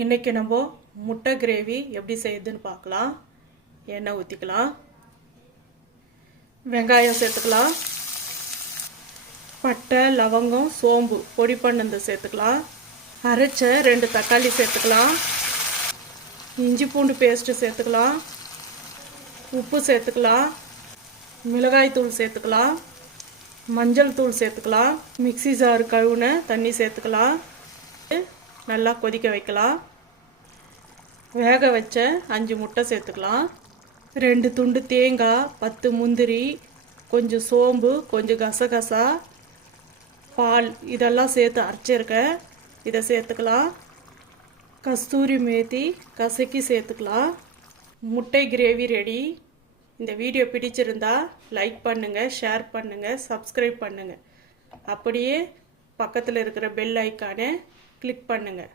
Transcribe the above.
இன்றைக்கி நம்ம முட்டை கிரேவி எப்படி செய்யுதுன்னு பார்க்கலாம். எண்ணெய் ஊற்றிக்கலாம், வெங்காயம் சேர்த்துக்கலாம், பட்டை லவங்கம் சோம்பு பொடி பண்ணது சேர்த்துக்கலாம், அரைச்ச 2 தக்காளி சேர்த்துக்கலாம், இஞ்சி பூண்டு பேஸ்ட்டு சேர்த்துக்கலாம், உப்பு சேர்த்துக்கலாம், மிளகாய் தூள் சேர்த்துக்கலாம், மஞ்சள் தூள் சேர்த்துக்கலாம், மிக்ஸி ஜார் கழுவுன தண்ணி சேர்த்துக்கலாம், நல்லா கொதிக்க வைக்கலாம். வேக வச்ச 5 முட்டை சேர்த்துக்கலாம், 2 துண்டு தேங்காய், 10 முந்திரி, கொஞ்சம் சோம்பு, கொஞ்சம் கசகசா, பால் இதெல்லாம் சேர்த்து அரைச்சிருக்கேன், இதை சேர்த்துக்கலாம். கஸ்தூரி மேத்தி கசக்கி சேர்த்துக்கலாம். முட்டை கிரேவி ரெடி. இந்த வீடியோ பிடிச்சிருந்தா லைக் பண்ணுங்கள், ஷேர் பண்ணுங்கள், சப்ஸ்கிரைப் பண்ணுங்கள். அப்படியே பக்கத்தில் இருக்கிற பெல் ஐக்கானை கிளிக் பண்ணுங்கள்.